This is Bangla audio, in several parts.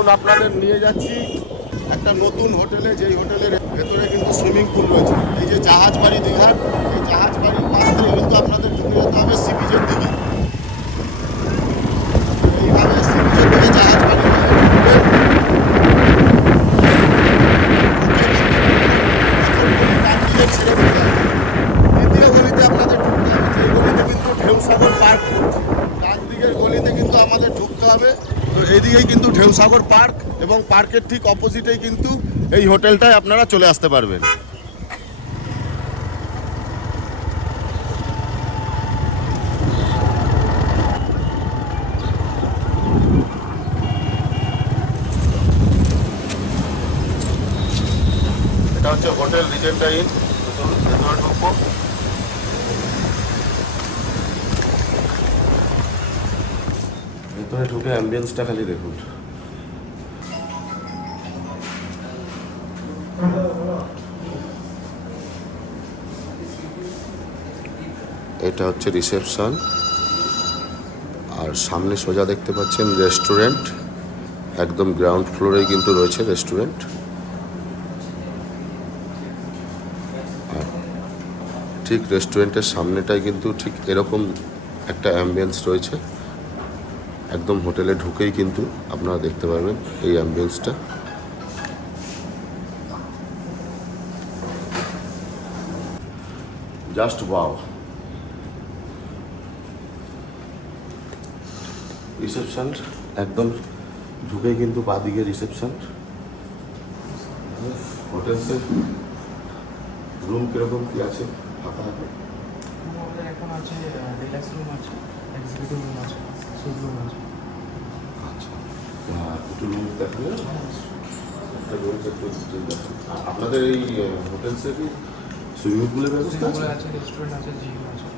চলুন আপনাদের নিয়ে যাচ্ছি একটা নতুন হোটেলে, যেই হোটেলের ভেতরে কিন্তু সুইমিং পুল রয়েছে। এই যে জাহাজ বাড়ি দীঘার, এই জাহাজ বাড়ির পাশ থেকে কিন্তু আপনাদের ঢুকে যেতে হবে সি বিচের দিকে। এইভাবে সি বিচের দিকে জাহাজ বাড়ি ছেড়ে দিতে হবে। দ্বিতীয় গলিতে আপনাদের ঢুকতে হবে, যে গলিতে কিন্তু ঢেউসাগর পার্ক করছে। ডান দিকের গলিতে কিন্তু আমাদের ঢুকতে হবে। তো এইদিকেই কিন্তু ঢেউসাগর পার্ক, এবং পার্কের ঠিক অপোজিটেই কিন্তু এই হোটেলটায় আপনারা চলে আসতে পারবেন। এটা হচ্ছে হোটেল রিজেন্টা ইন। ভেতরে ঢুকবো। ভেতরে ঢুকে অ্যাম্বিয়েন্সটা খালি দেখুন। এটা হচ্ছে রিসেপশন, আর সামনে সোজা দেখতে পাচ্ছেন রেস্টুরেন্ট। একদম গ্রাউন্ড ফ্লোরেই কিন্তু রয়েছে রেস্টুরেন্ট। আর ঠিক রেস্টুরেন্টের সামনেটাই কিন্তু ঠিক এরকম একটা অ্যাম্বিয়েন্স রয়েছে। একদম হোটেলে ঢুকেই কিন্তু আপনারা দেখতে পারবেন এই অ্যাম্বিয়েন্সটা। Just wow. রিসেপশন একদম ঢুকেই কিন্তু বাঁদিকে রিসেপশন। হোটেলসের রুম কিরকম কি আছে? ফাঁকা আছে? আমাদের এখন আছে ডিলাক্স রুম আছে, এক্সিকিউটিভ রুম আছে, সুইট রুম আছে। আচ্ছা, একটু রুম দেখালে একটা রুম একটু দেখান। আপনাদের এই হোটেলসে কি সুইমিং পুলের ব্যবস্থা আছে? রেস্টুরেন্ট আছে, জিম আছে।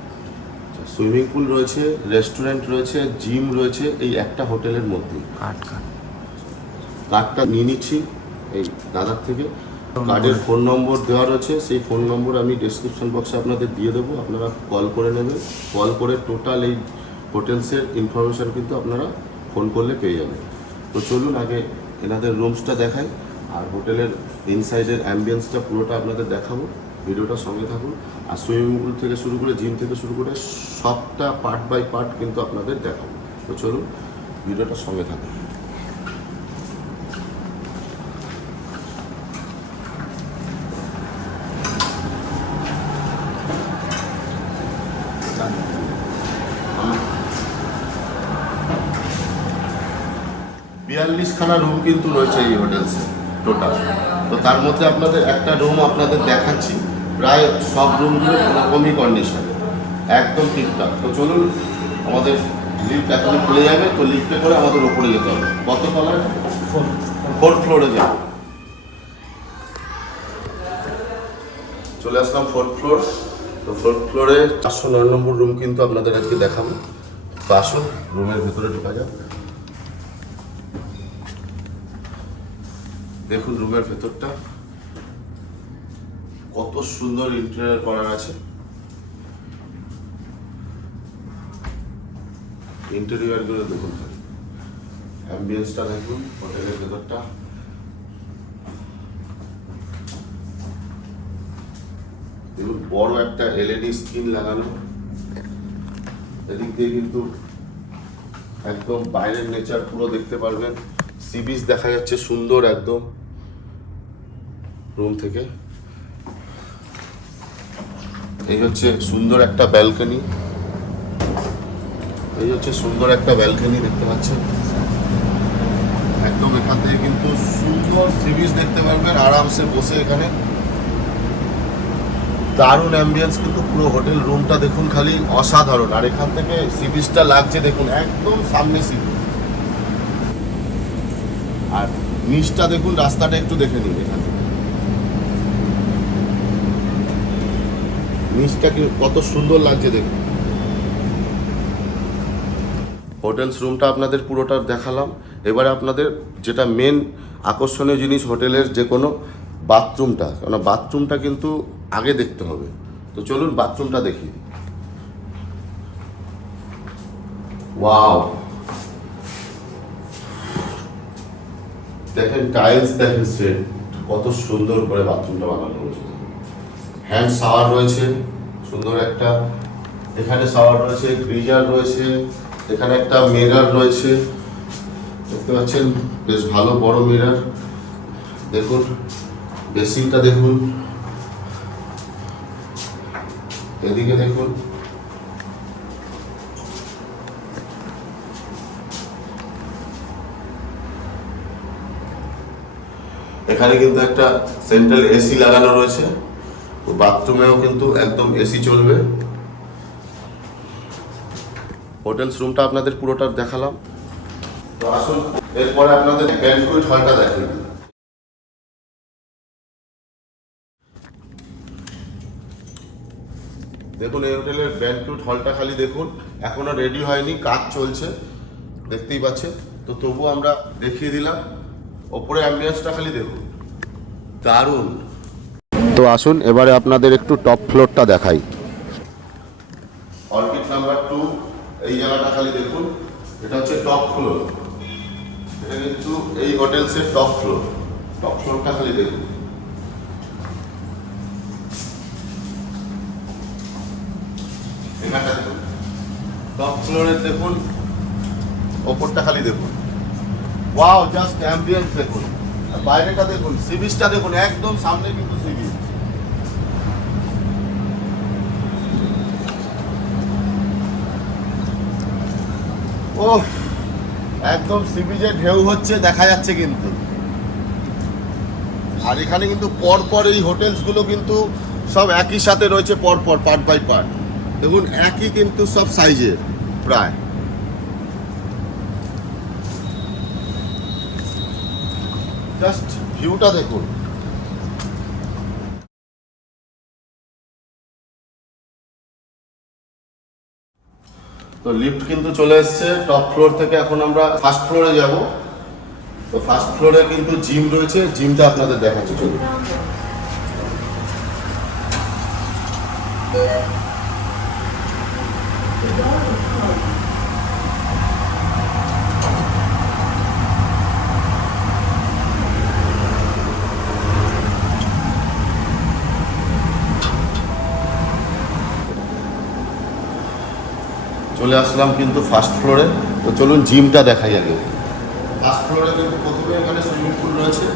সুইমিং পুল রয়েছে, রেস্টুরেন্ট রয়েছে, জিম রয়েছে এই একটা হোটেলের মধ্যেই। কার্ডটা নিয়ে নিচ্ছি এই দাদার থেকে। কার্ডের ফোন নম্বর দেওয়া রয়েছে, সেই ফোন নম্বর আমি ডেসক্রিপশন বক্সে আপনাদের দিয়ে দেবো। আপনারা কল করে নেবেন। কল করে টোটাল এই হোটেলসের ইনফরমেশান কিন্তু আপনারা ফোন করলে পেয়ে যাবেন। তো চলুন আগে এনাদের রুমসটা দেখাই, আর হোটেলের ইনসাইডের অ্যাম্বিয়েন্সটা পুরোটা আপনাদের দেখাবো। ভিডিওটা সঙ্গে থাকুন। আর সুইমিং পুল থেকে শুরু করে জিম থেকে শুরু করে সবটা পার্ট বাই পার্ট কিন্তু আপনাদের দেখাবো। তো চলুন ভিডিওটা সঙ্গে থাকুন। বিয়াল্লিশখানা রুম কিন্তু রয়েছে এই হোটেলসে টোটাল। তো তার মধ্যে আপনাদের একটা রুম আপনাদের দেখাচ্ছি, প্রায় সব রুমগুলো এরকমই কন্ডিশন, একদম ঠিকঠাক। তো চলুন, আমাদের লিফট এখন খুলে যাবে। তো লিফটে করে আমাদের ওপরে যেতে হবে। কত তলায়? ফোর্থ ফ্লোরে যাব। চলে আসলাম ফোর্থ ফ্লোর। তো ফোর্থ ফ্লোরে 409 নম্বর রুম কিন্তু আপনাদের আজকে দেখাবো। তো আসুন রুমের ভেতরে ঢোকা যাক। দেখুন রুমের ভেতরটা কত সুন্দর ইন্টেরিয়র করা আছে। ইন্টেরিয়র গুলো দেখুন, অ্যাম্বিয়েন্সটা দেখুন হোটেলের ভেতরটা। দেখুন বড় একটা এলইডি স্ক্রিন লাগানো। এদিক দিয়ে কিন্তু একদম বাইরের নেচার পুরো দেখতে পারবেন। সি বিচ দেখা যাচ্ছে সুন্দর একদম রুম থেকে। এই হচ্ছে সুন্দর একটা ব্যালকনি। এই হচ্ছে সুন্দর একটা ব্যালকনি দেখতে পাচ্ছেন। একদম এখান থেকে কিন্তু সুন্দর সি বিচ দেখতে পারবেন আরামসে বসে এখানে। দারুণ অ্যাম্বিয়েন্স কিন্তু পুরো হোটেল রুমটা দেখুন, খালি অসাধারণ। আর এখান থেকে সি বিচটা লাগছে দেখুন, একদম সামনে সি বিচ। আর নিচটা দেখুন, রাস্তাটা একটু দেখে নিন। এখান থেকে নিচটা কত সুন্দর লাগছে দেখুন। হোটেলস রুমটা আপনাদের পুরোটা দেখালাম। এবারে আপনাদের যেটা মেন আকর্ষণীয় জিনিস হোটেলের যে কোনো বাথরুমটা, কারণ বাথরুমটা কিন্তু আগে দেখতে হবে। তো চলুন বাথরুমটা দেখি। ওয়াও, দেখেন টাইলস, দেখেন সেট কত সুন্দর করে বাথরুমটা বানানো হয়েছে। হ্যান্ড শাওয়ার রয়েছে সুন্দর একটা, এখানে শাওয়ার রয়েছে, গ্রিজার রয়েছে, এখানে একটা মিরর রয়েছে, দেখতে পাচ্ছেন বেশ ভালো বড় মিরর। দেখুন বেসিনটা দেখুন, এদিকে দেখুন, এখানে কিন্তু একটা সেন্ট্রাল এসি লাগানো রয়েছে, তো বাথরুমেও কিন্তু একদম এসি চলবে। হোটেলস রুমটা আপনাদের পুরোটা দেখালাম, তো আসুন এরপরে আপনাদের ব্যানকুয়েট হলটা দেখেন। দেখুন এই হোটেলের ব্যানকুয়েট হলটা খালি দেখুন, এখনো রেডি হয়নি, কাজ চলছে দেখতেই পাচ্ছেন, তো তবু আমরা দেখিয়ে দিলাম। ওপরে অ্যাম্বিয়েন্সটা খালি দেখুন, দারুণ। তো আসুন এবারে আপনাদের একটু টপ ফ্লোরটা দেখাই। অর্কিড নাম্বার 2 এই জায়গাটা খালি দেখুন, এটা হচ্ছে টপ ফ্লোর, এটা কিন্তু এই হোটেলসের টপ ফ্লোর। টপ ফ্লোরটা খালি দেখুন, এখানটা দেখুন টপ ফ্লোরে, দেখুন ওপরটা খালি দেখুন, ওয়াও জাস্ট অ্যাম্বিয়েন্স দেখুন। আর বাইরেটা দেখুন, সি বিচটা দেখুন, একদম সামনে কিন্তু সি বিচ। ওহ, একদম সি বিচে ঢেউ হচ্ছে দেখা যাচ্ছে কিন্তু। আর এখানে কিন্তু পরপর এই হোটেলসগুলো কিন্তু সব একই সাথে রয়েছে, পরপর পার্ট বাই পার্ট। দেখুন একই কিন্তু সব সাইজের প্রায়। জাস্ট ভিউটা দেখুন। তো লিফট কিন্তু চলে এসেছে টপ ফ্লোর থেকে, এখন আমরা ফার্স্ট ফ্লোরে যাব। তো ফার্স্ট ফ্লোরে কিন্তু জিম রয়েছে, জিমটা আপনাদের দেখাচ্ছি চলুন। চলে আসলাম কিন্তু ফার্স্ট ফ্লোরে, তো চলুন জিমটা দেখাই আগে। ফার্স্ট ফ্লোরে কিন্তু প্রথমে এখানে সুইমিং পুল রয়েছে,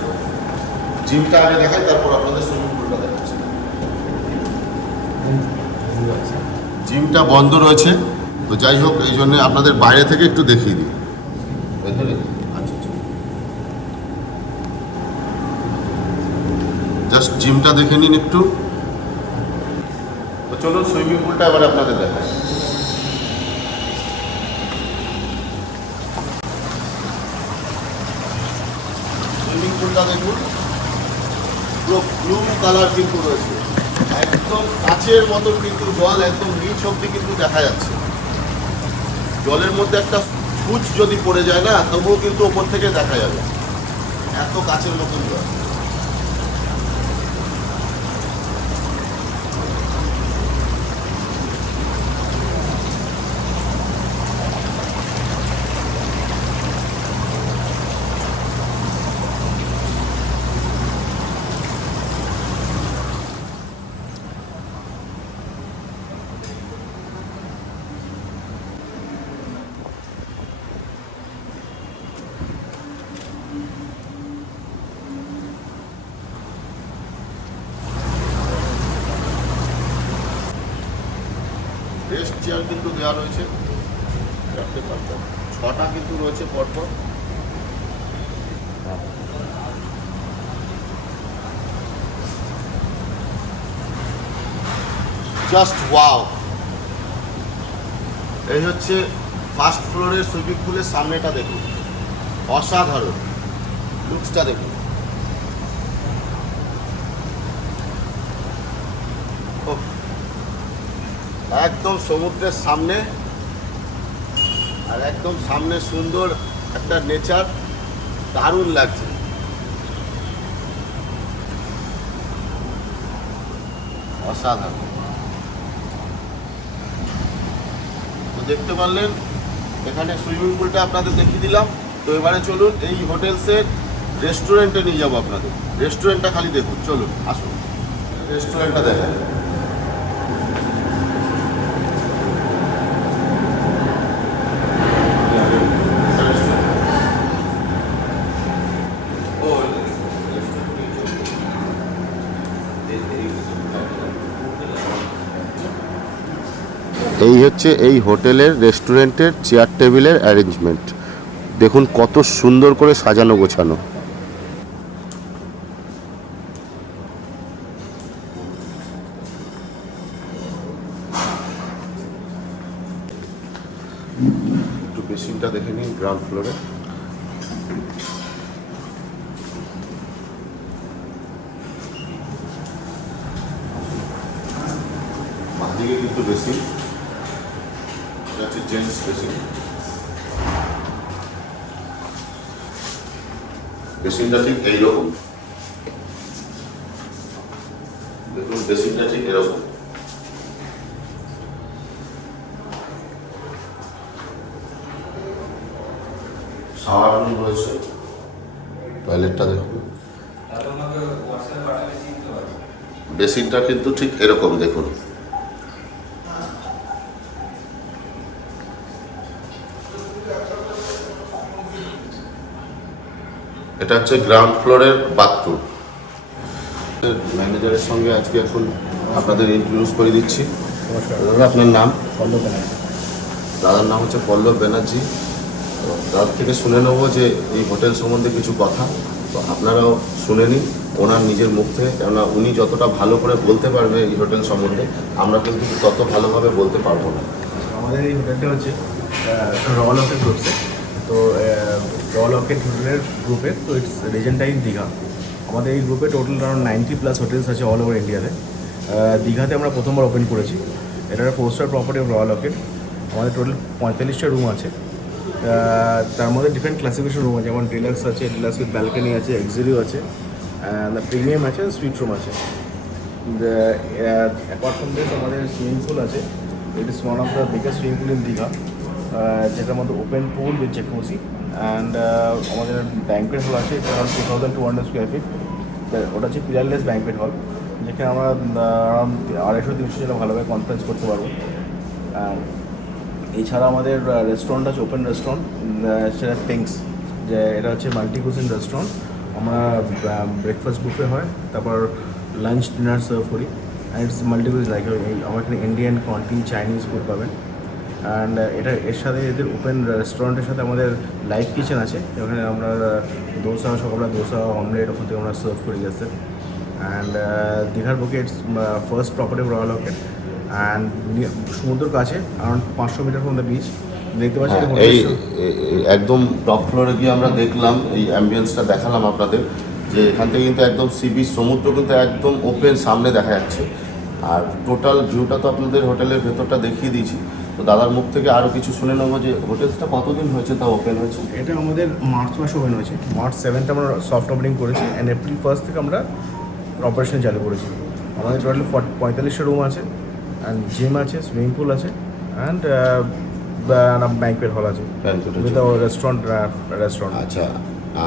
জিমটা আগে দেখাই, তারপর আপনাদের সুইমিং পুলটা দেখাচ্ছি। জিমটা বন্ধ রয়েছে, তো যাই হোক এই জন্য আপনাদের বাইরে থেকে একটু দেখিয়ে দিই। জাস্ট জিমটা দেখে নিন একটু। তো চলুন সুইমিং পুলটা এবার আপনাদের দেখাই। সুইমিং পুলটা দেখুন, পুরো ব্লু কালার কিন্তু রয়েছে, একদম কাচের মতন কিন্তু জল একদম নিচ অব্দি কিন্তু দেখা যাচ্ছে। জলের মধ্যে একটা ফুচ যদি পড়ে যায় না, তবুও কিন্তু ওপর থেকে দেখা যাবে, এত কাচের মতন জল। রেস্ট চেয়ার কিন্তু দেওয়া রয়েছে, 6টা কিন্তু রয়েছে পরপর। জাস্ট ওয়াও, এই হচ্ছে ফার্স্ট ফ্লোরের সুইমিং পুলের সামনেটা দেখুন, অসাধারণ লুকসটা দেখুন। একদম সমুদ্রের সামনে, আর একদম সামনে সুন্দর একটা নেচার, দারুণ লাগছে। অসাধারণ। তো দেখতে পারলেন এখানে সুইমিং পুলটা আপনাদের দেখিয়ে দিলাম। তো এবারে চলুন এই হোটেলসের রেস্টুরেন্টে নিয়ে যাবো আপনাদের। রেস্টুরেন্টটা খালি দেখুন, চলুন আসুন রেস্টুরেন্টটা দেখেন। এই হচ্ছে এই হোটেলের রেস্টুরেন্টের চেয়ার টেবিলের অ্যারেঞ্জমেন্ট। দেখুন কত সুন্দর করে সাজানো গোছানো। একটু বেসিনটা দেখে নিন গ্রাউন্ড ফ্লোরে। বাঁদিকে কিন্তু বেসিন, এটা হচ্ছে জেন্টস বেসিন। বেসিনটা ঠিক এইরকম, দেখুন বেসিনটা ঠিক এরকম। শাওয়ার রুম রয়েছে, টয়লেটটা দেখুন। বেসিনটা কিন্তু ঠিক এরকম দেখুন। এটা হচ্ছে গ্রাউন্ড ফ্লোরের বাথরুম। ম্যানেজারের সঙ্গে আজকে এখন আপনাদের ইন্ট্রোডিউস করে দিচ্ছি। দাদা আপনার নাম? পল্লব ব্যানার্জি। দাদার নাম হচ্ছে পল্লব ব্যানার্জি। তো দাদার থেকে শুনে নেবো যে এই হোটেল সম্বন্ধে কিছু কথা, তো আপনারাও শুনে নিন ওনার নিজের মুখ থেকে, কেননা উনি যতটা ভালো করে বলতে পারবে এই হোটেল সম্বন্ধে, আমরা কিন্তু তত ভালোভাবে বলতে পারবো না। আমাদের এই হোটেলটা হচ্ছে রয়্যাল অর্কিড গ্রুপসে। তো রয়্যাল অর্কিড হোটেলের গ্রুপে, তো ইটস রিজেন্টাইন দীঘা। আমাদের এই গ্রুপে টোটাল অ্যারাউন্ড 90+ হোটেলস আছে অল ওভার ইন্ডিয়াতে। দীঘাতে আমরা প্রথমবার ওপেন করেছি। এটা একটা 4-স্টার প্রপার্টি অফ রয়্যাল অর্কিড। আমাদের টোটাল 45টা রুম আছে। তার মধ্যে ডিফারেন্ট ক্লাসিফিকেশন রুম আছে, যেমন ডিলাক্স আছে, ডিলাক্স উইথ ব্যালকনি আছে, এক্সিরিও আছে, প্রিমিয়াম আছে, সুইট রুম আছে। অ্যাপার্ট ফ্রম দিস আমাদের সুইমিং পুল আছে। It is one of the biggest swimming pool in Digha, যেটার মধ্যে open pool with jacuzzi. And আমাদের ব্যাঙ্কোয়েট হল আছে, এটা 2200 স্কোয়ার ফিট। ওটা হচ্ছে পিলারলেস ব্যাঙ্কোয়েট হল, যেখানে আমরা আরাম 250-300 জন ভালোভাবে কনফারেন্স করতে পারবো। এছাড়া আমাদের রেস্টুরেন্ট আছে, ওপেন রেস্টুরেন্ট, সেটা পিঙ্কস, যে এটা হচ্ছে মাল্টি কুজিন রেস্টুরেন্ট। আমরা ব্রেকফাস্ট বুফে হয়, তারপর লাঞ্চ ডিনার সার্ভ করি। And it's multi cuisine, like আমার এখানে ইন্ডিয়ান, কন্টি, চাইনিজ ফুড পাবেন। অ্যান্ড এর সাথে এদের ওপেন রেস্টুরেন্টের সাথে আমাদের লাইভ কিচেন আছে, যেখানে আমরা দোসা, সকালবেলা দোসা, অমলেট ওখান থেকে আমরা সার্ভ করি গেছে। অ্যান্ড দীঘার বুকে it's first property of royal orchid. And সমুদ্রের কাছে around 500 metre from the beach দেখতে পাচ্ছি। এই একদম টপ ফ্লোরে গিয়ে আমরা দেখলাম, এই অ্যাম্বিয়েন্সটা দেখালাম আপনাদের, যে এখান থেকে কিন্তু একদম সি বিচ, সমুদ্র কিন্তু একদম ওপেন সামনে দেখা যাচ্ছে। আর টোটাল ভিউটা তো আপনাদের হোটেলের ভেতরটা দেখিয়ে দিয়েছি। তো দাদার মুখ থেকে আরও কিছু শুনে নেবো যে হোটেলসটা কতদিন হয়েছে তা ওপেন হয়েছে। এটা আমাদের মার্চ মাসে ওপেন হয়েছে। মার্চ 7 আমরা সফট ওপেনিং করেছি, অ্যান্ড এপ্রিল 1 থেকে আমরা অপারেশন চালু করেছি। আমাদের টোটাল 45টা রুম আছে, অ্যান্ড জিম আছে, সুইমিং পুল আছে, অ্যান্ড ব্যাঙ্কোয়েট হল আছে উইথ রেস্টুরেন্ট। আচ্ছা,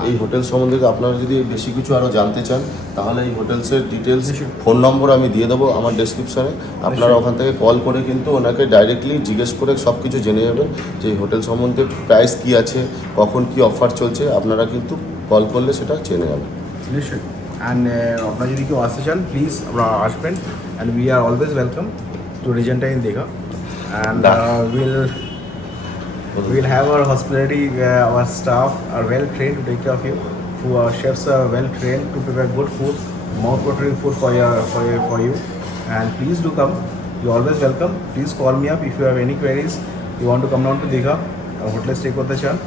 এই হোটেল সম্বন্ধে আপনারা যদি বেশি কিছু আরও জানতে চান, তাহলে এই হোটেলসের ডিটেলস, ফোন নম্বর আমি দিয়ে দেবো আমার ডেসক্রিপশানে। আপনারা ওখান থেকে কল করে কিন্তু ওনাকে ডাইরেক্টলি জিজ্ঞেস করে সব কিছু জেনে যাবেন, যে এই হোটেল সম্বন্ধে প্রাইস কী আছে, কখন কী অফার চলছে, আপনারা কিন্তু কল করলে সেটা জেনে যাবেন। নিশ্চয়ই। অ্যান্ড আপনারা যদি কেউ আসতে চান, প্লিজ আপনারা আসবেন, and we are always welcome to Regentine Digha. And we'll have our hospitality, our staff are well trained to take care of you. Our chefs are well trained to prepare good food, mouth-watering food for you. And please do come. You're always welcome. Please call me up if you have any queries. You want to come down to Digha, hotel stay korte chan,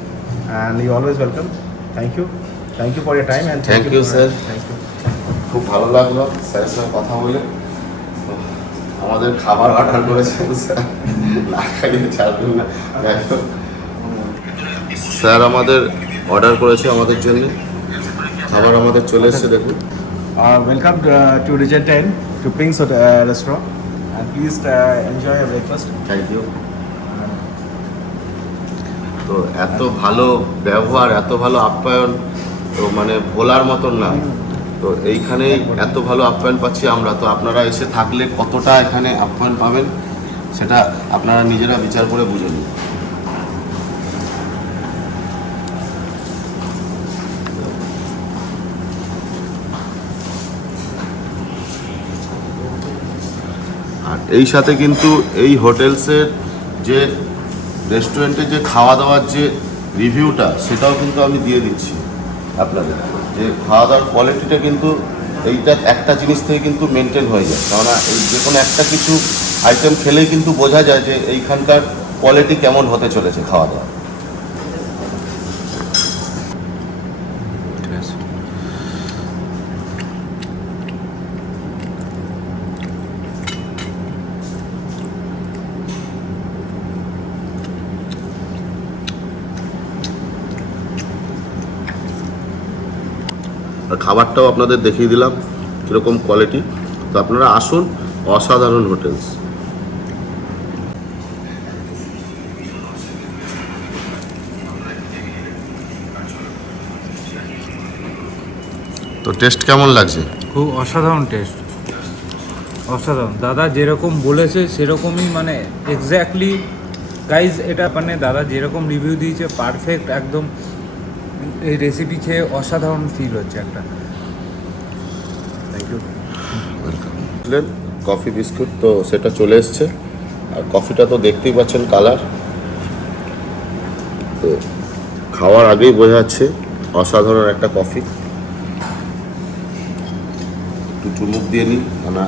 and you're always welcome. Thank you for your time, and thank you sir. Thank you. খুব ভালো লাগলো স্যারের সঙ্গে কথা বলে। আমাদের খাবার অর্ডার করেছেন স্যার, না খাইয়ে ছাড়বেন না। স্যার আমাদের অর্ডার করেছে আমাদের জন্য খাবার, আমাদের চলে এসেছে দেখুন। Welcome to Digha to Pink's restaurant, and please enjoy your breakfast. Thank you. তো এত ভালো ব্যবহার, এত ভালো আপ্যায়ন তো মানে ভোলার মতন না। তো এইখানে এত ভালো আপ্যায়ন পাচ্ছি আমরা, তো আপনারা এসে থাকলে কতটা এখানে আপ্যায়ন পাবেন সেটা আপনারা নিজেরা বিচার করে বুঝে নিন। আর এই সাথে কিন্তু এই হোটেলসের যে রেস্টুরেন্টে যে খাওয়া দাওয়ার যে রিভিউটা সেটাও কিন্তু আমি দিয়ে দিচ্ছি আপনাদের, যে খাওয়া দাওয়ার কোয়ালিটিটা কিন্তু এইটা একটা জিনিস থেকে কিন্তু মেনটেন হয়ে যায়। কেননা এই যে কোনো একটা কিছু আইটেম খেলেই কিন্তু বোঝা যায় যে এইখানকার কোয়ালিটি কেমন হতে চলেছে খাওয়া দাওয়া। আর খাবারটাও আপনাদের দেখিয়ে দিলাম কীরকম কোয়ালিটি। তো আপনারা আসুন অসাধারণ হোটেলস। তো টেস্ট কেমন লাগছে? খুব অসাধারণ টেস্ট, অসাধারণ। দাদা যেরকম বলেছে সেরকমই, মানে এক্স্যাক্টলি গাইজ, এটা মানে দাদা যেরকম রিভিউ দিয়েছে পারফেক্ট একদম। এই রেসিপি খেয়ে অসাধারণ ফিল হচ্ছে একটা। Thank you. কফি বিস্কুট তো সেটা চলে এসছে, আর কফিটা তো দেখতেই পাচ্ছেন কালার। তো খাওয়ার আগেই বোঝা যাচ্ছে অসাধারণ একটা কফি। একটু চুমুক দিয়ে নিই না।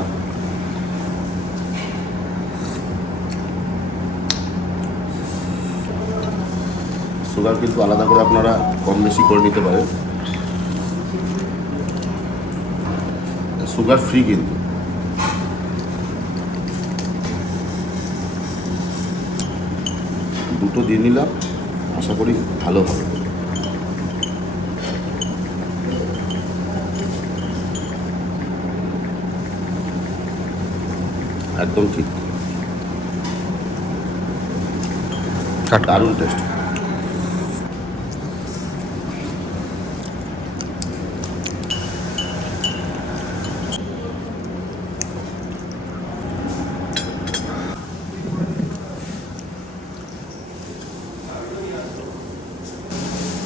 সুগার কিন্তু আলাদা করে আপনারা কম বেশি করে নিতে পারেন, সুগার ফ্রি কিন্তু। দুটো দিয়ে নিলাম, আশা করি ভালো হবে। একদম ঠিক, দারুণ টেস্ট।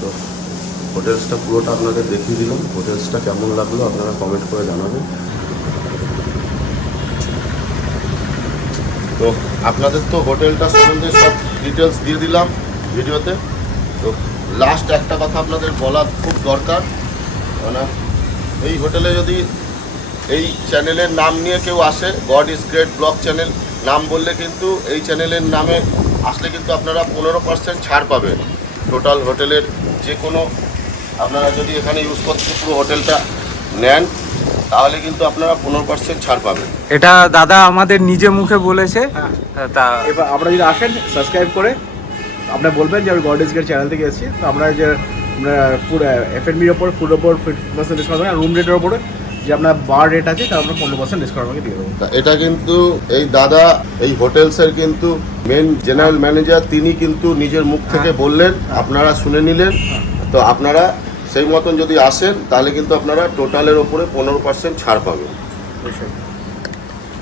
তো হোটেলসটা পুরোটা আপনাদের দেখিয়ে দিলাম। হোটেলসটা কেমন লাগলো আপনারা কমেন্ট করে জানাবেন। তো আপনাদের তো হোটেলটা সম্বন্ধে সব ডিটেলস দিয়ে দিলাম ভিডিওতে। তো লাস্ট একটা কথা আপনাদের বলা খুব দরকার, কেননা এই হোটেলে যদি এই চ্যানেলের নাম নিয়ে কেউ আসে, god is great blog channel নাম বললে কিন্তু এই চ্যানেলের নামে আসলে কিন্তু আপনারা 15% ছাড় পাবেন টোটাল হোটেলের। যে কোনো আপনারা যদি এখানে ইউজ করতে পুরো হোটেলটা নেন তাহলে কিন্তু আপনারা 15% ছাড় পাবেন। এটা দাদা আমাদের নিজে মুখে বলেছে। তা এবার আপনারা যদি আসেন সাবস্ক্রাইব করে আপনারা বলবেন যে আমি গড ইজ গ্রেট চ্যানেল থেকে এসেছি। তো আমরা যে ফুড F&Bর ওপর ফুড ওপর 50% ডিসকাউন্ট হবে, আর রুম রেটের ওপরে যে আপনার বার রেট আছে তার আমরা 15% ডিসকাউন্ট আমাকে দিয়ে দেবো। এটা কিন্তু এই দাদা এই হোটেলসের কিন্তু মেন জেনারেল ম্যানেজার, তিনি কিন্তু নিজের মুখ থেকে বললেন, আপনারা শুনে নিলেন। তো আপনারা সেই মতন যদি আসেন তাহলে কিন্তু আপনারা টোটালের ওপরে 15% ছাড় পাবেন।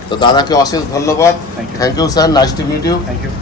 তো দাদাকে অশেষ ধন্যবাদ। Thank you sir, nice to meet you. Thank you.